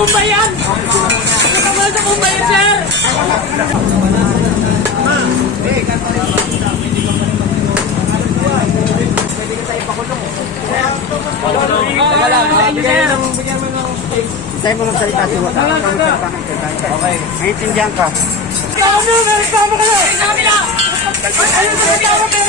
Mumbai yan! Nakabal sa Mumbai, sir! Tayo mo ng salita si Wata. Okay. Naiintindihan ka. Reklamo kayo! Sabi na! Ayun sa reklamo kayo!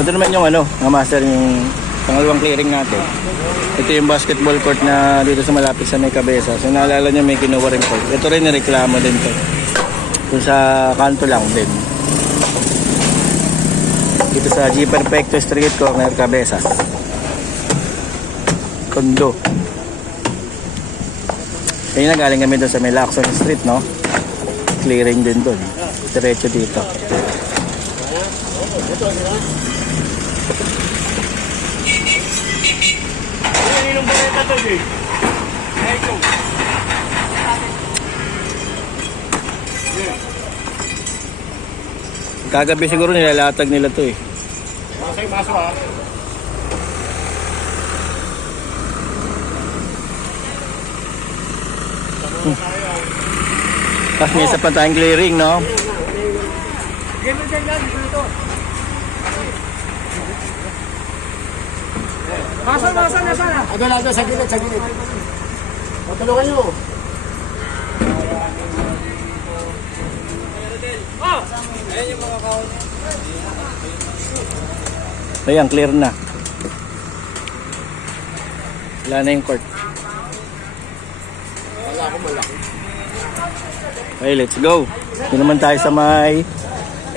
Ito naman yung mga master, yung pangalawang clearing natin. Ito yung basketball court na dito sa malapit sa may Cabeza. So naalala nyo may kinuha rin court. Ito rin nireklamo din to. Kung sa kanto lang din. Dito sa G Perfecto Street Corner, Cabeza. Tondo. Ayun na, galing kami doon sa may Lacson Street, no? Clearing din doon. Diretso dito. Kagabi siguro nilalatag nila to eh. Masok ha. Tapos may isa pa tayong clearing, no? Masa, nasaan? Agad, sa gilid. Matulungan nyo. Ayan, clear na. Wala na yung court. Wala ako malaki. Okay, let's go. Ito naman tayo sa may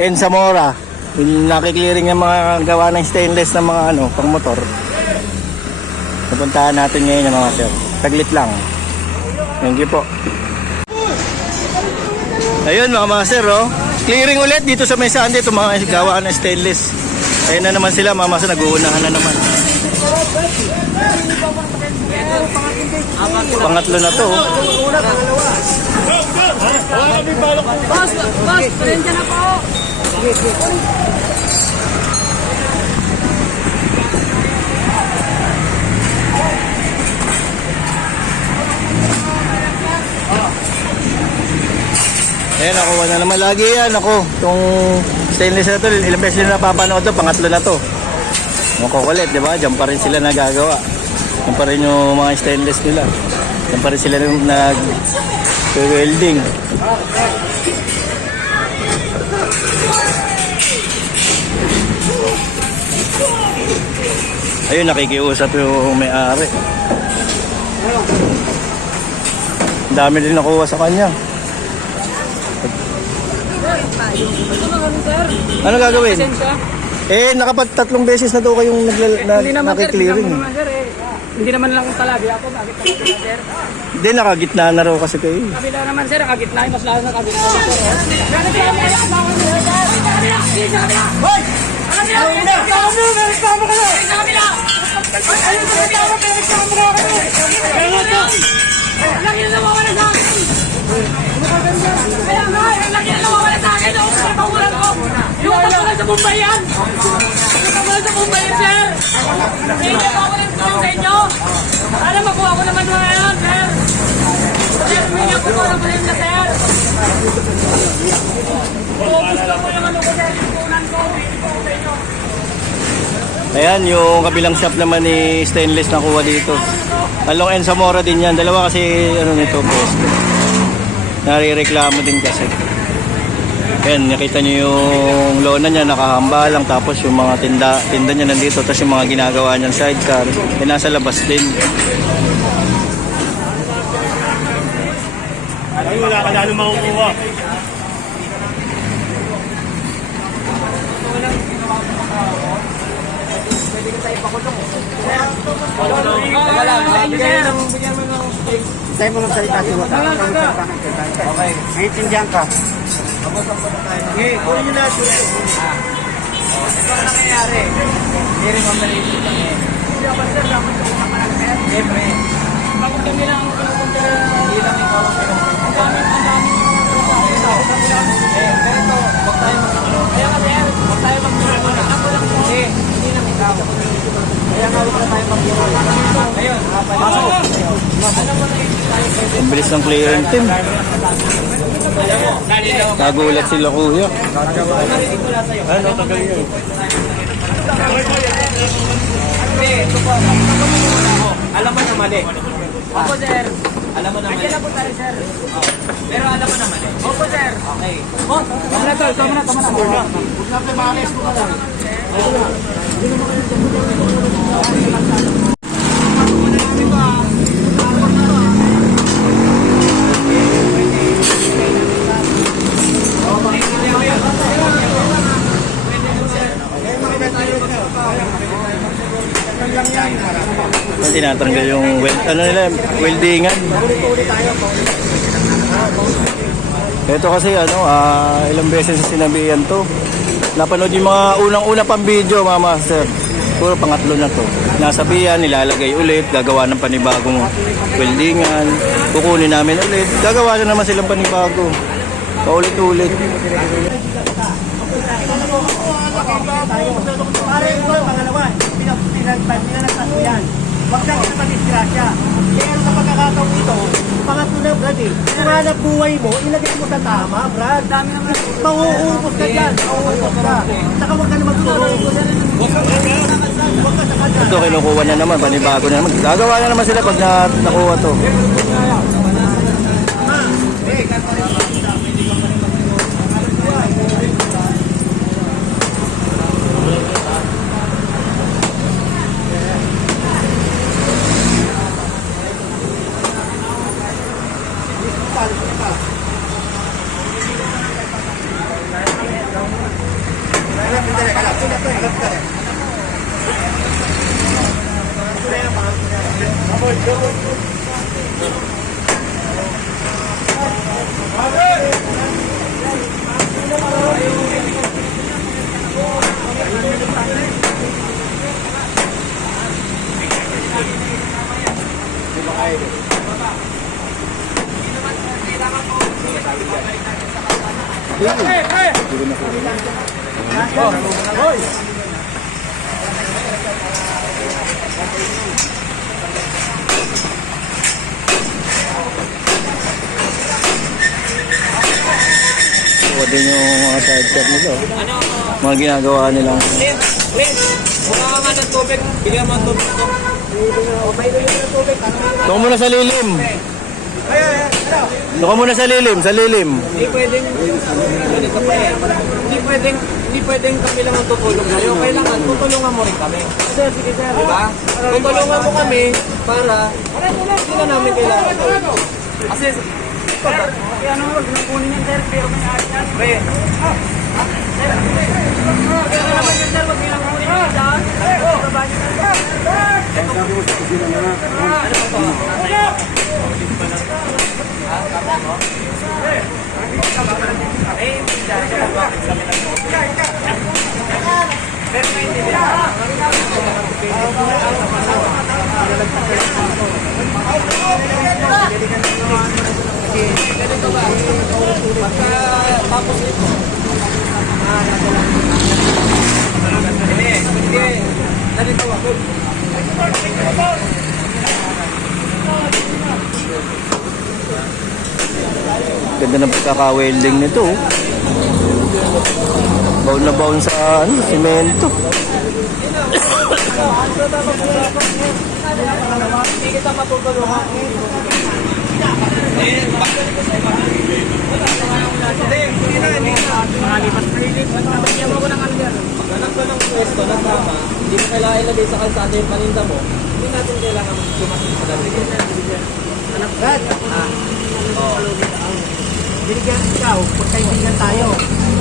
Ensamora. Yung nakiklearing ng mga gawa ng stainless ng mga pang motor. Napuntahan natin ngayon yung mga sir. Taglit lang. Thank you po. Ayun mga master, oh. Clearing ulit dito sa may sande itong mga gawa ng stainless. Ayun na naman sila, mga master, nag-uunahan na naman. Pangatlo na to. Boss, pasensya na po! Ayan, nakuha na naman lagi yan. Ako, itong stainless na to, ilang beses na napapanood to, pangatlo na to. Makukulit, di ba? Diyan pa rin sila nagagawa. Diyan pa rin yung mga stainless nila. Diyan pa rin sila nag-welding. Ayun, nakikiusap yung may-ari. Ang dami din nakuha sa kanya. Ano gagawin? Nakapag 3 beses na daw kayong nakiklearing. Hindi naman lang talaga ako, nakagitna sir. Hindi, nakagitna na raw kasi kayo. Kabila naman sir, nakagitna yung mas lalo na kabila. Sa Mumbai yan! Nakabal sa Mumbai, sir! Hindi ako rin tulong sa inyo! Para makuha ko naman mga yan, sir! Sir, humingi ako tulong sa inyo, sir! Gusto ko yung ko, sir! Tunan ko, humingi ko sa inyo! Ayan, yung kabilang shop naman ni stainless na kuha dito. Along Ensamora din yan. Dalawa kasi nito, pwesto. Narireklamo din kasi. Ayan, nakita nyo yung lona niya, nakahamba lang. Tapos yung mga tinda niya nandito. Tapos yung mga ginagawa niyang sidecar, nasa labas din. Ay, wala ka lalo makukuha. Tayo mo ng salita si Wata. Okay. Naiintindihan ka. Okay, kunin nyo lahat. Ito na nangyayari. Hindi rin mamalitin kami. Hindi ako sir, dapat ko kumakalagay. Siyempre. Bakit kami lang pinupunta? Hindi lang ikaw. Ang bilis ng clearing team. Nagulat sila kuya. Ano, tagal yun. Alam mo na mali. Opo, sir. Alam mo na mali. Alam mo tayo, sir. Pero alam mo na mali. Opo, sir. Okay. Tama na, tol. Tama na. Huwag natin maalis mo ka lang. Tinatanggal yung weldingan. Ito kasi ilang beses na sinabihan to. Napanood yung mga unang-una pang video, mga master. Puro pangatlo na to. Nasabihan, nilalagay ulit, gagawa ng panibagong weldingan. Kukunin namin ulit, gagawa na naman silang panibago. Paulit-ulit. Pare ko, pangalawa, pinagtas mo yan. Huwag kang kinapag-disgrasya. Kaya sa pagkakataong ito, pangatlo na, Brad eh. Kung hanap buhay mo, ilagay mo sa tama, Brad. Mauubos ka dyan. Mauubos ka. Saka huwag ka na magturo. Huwag ka sa kanya. Ito, kinukuha na naman, panibago na naman. Gagawa na naman sila pag nakuha to. Ito din yung mga side cut nito. Mga ginagawa nilang. Mukha ka nga ng tubig. Bigyan mo ang tubig ito. Doon muna sa lilim. Doon muna sa lilim, sa lilim. Hindi pwedeng, ganito pa eh. Hindi pwedeng kami lang ang tutulong sa'yo. Kailangan, tutulungan mo rin kami. Sir, sige sir. Diba? Tutulungan mo kami para hindi na namin kailangan. Kasi, Kaya ano, huwag nang kunin yung sir, pero may ayos yan. pre, Kaya naman yung sir, huwag nang kunin yung daan. Babalik na sir. tapos ito. Hindi. Ganito ako. Ganda ng pagkaka-welding nito. Baon na baon sa semento. Hindi kita matutulungan. Bigyan mo ko ng ano yan. Anak ko ng pwesto na tama, hindi mo kailangan ilagay sa kalsada yung paninda mo, hindi natin kailangan dumating sa dalawa. Anak, Brad. Binigyan ikaw, pagkaibigan tayo.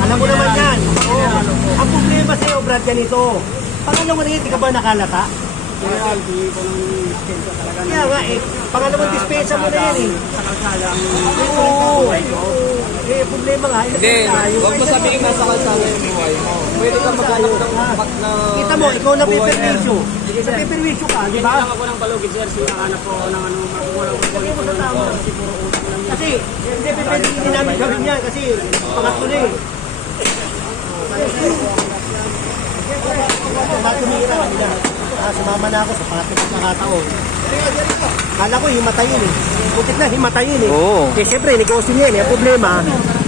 Alam mo naman yan. Ang problema sa'yo, Brad, ganito. Pangalawang rin, di ka ba nakalata? Kaya nga eh, pangalawang dispensa mo na yan eh. Oo. Eh, problema nga, Hindi, huwag mo sabihin nasa kalsada yung buhay mo. Pwede ka maghanap ng Kita mo, ikaw na buhay pipermisyo. Sa peperwisyo ka, di ba? Ako ng palugid, sir. Sinahanap po ako ng ano, makukulang ko Lagyan mo sa tama. kasi puro utang lang yan. Kasi, hindi pwede hindi namin gawin yan kasi pangatlo na eh. Tumira kanina. Sumama na ako sa pangatlo na kakataon. Kala ko himatayin eh. Butit na himatayin eh. Oo. Eh syempre, negosyo niya eh. Ang problema,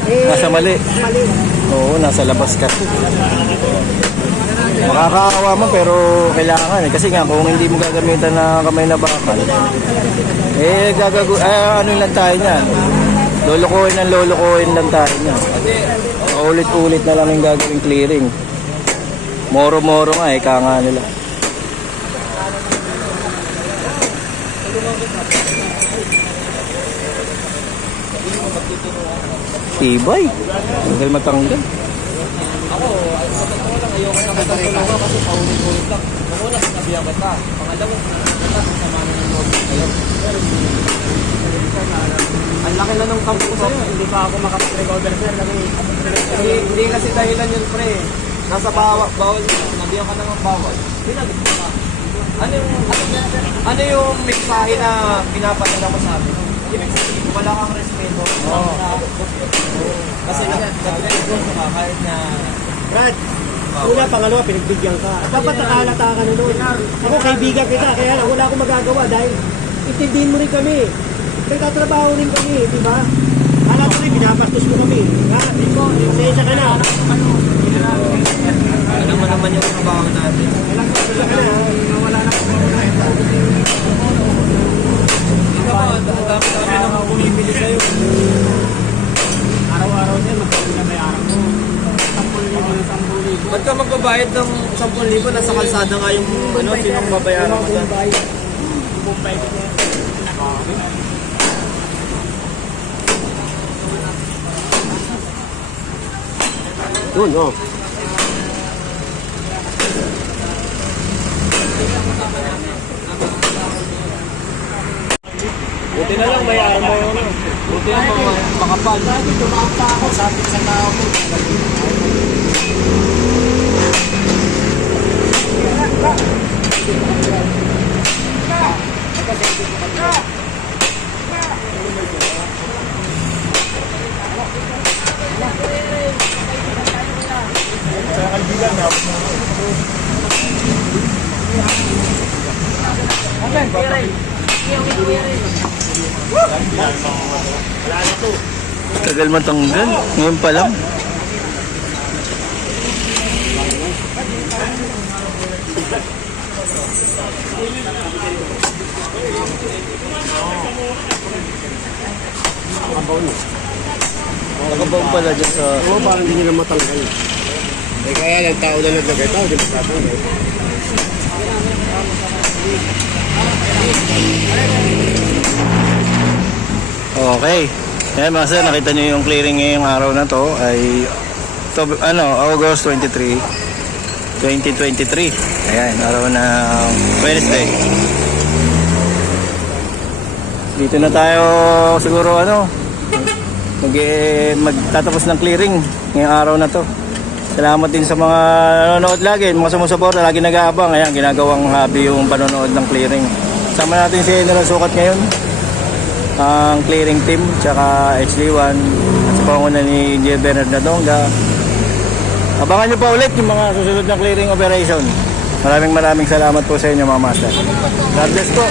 Nasa mali. mali. Oo, nasa labas ka. Makakaawa mo pero kailangan eh. Kasi nga kung hindi mo gagamitan ng kamay na bakal, ano lang tayo niyan. Lulukuhin lang tayo niyan. Ulit-ulit na lang yung gagawing clearing. Moro-moro nga nga nila. Tibay. Tanggal matanggal. Ako, sa totoo lang, ayoko na magtutulungan kasi paulit-ulit lang. Una, sinabihan kita. Pangalawa, kita, sasama na ng loob kayo. Ang laki na ng kampo ko sa'yo. Hindi pa ako makapag-recover, sir. Hindi kasi dahilan yun, pre. Nasa bawal, sinabihan ka ng bawal. Sinabi mo ka. Ano yung mensahe na pinapadala mo sa amin? Ibig sabihin, wala kang respeto. Kasi nag-respeto ka kahit na... Brad, una, pangalawa, pinagbigyan ka. At dapat nakalata ka na doon. Ako, kaibigan kita, kaya lang, wala akong magagawa dahil intindihin mo rin kami. Nagtatrabaho rin kami, di ba? Alam mo rin, binabastos mo kami. Ha? Pasensya ka na. Alam mo naman yung trabaho natin. Pasensya ka na. Wala na po. Ito ba, ang dami-dami na bumibili sa'yo. Araw-araw, sir, magkano na bayaran ko. 10,000. Ba't ka magbabayad ng 10,000? Nasa kalsada nga yung sinong babayaran mo dyan? Bombay ko, sir. Doon, oh. Buti na lang may armo yun. Buti na lang makapal. Tagal matanggal. Ngayon pa lang. Nakabaw pala dyan sa... Oo, parang hindi nila matanggal. Eh kaya lang, tao na naglagay tao, di ba tatanggal? Okay. Yan mga sir, nakita nyo yung clearing ngayong araw na to ay August 23, 2023. Ayan, araw na Wednesday. Dito na tayo siguro magtatapos ng clearing ngayong araw na to. Salamat din sa mga nanonood lagi, mga sumusuporta, lagi nag-aabang. Ayan, ginagawang hobby yung panonood ng clearing. Sama natin si General Sukat ngayon, ang clearing team, tsaka HD1 at sa pangunan ni J. Bernard Nadonga. Abangan nyo pa ulit yung mga susunod na clearing operation. Maraming salamat po sa inyo mga master. God bless po.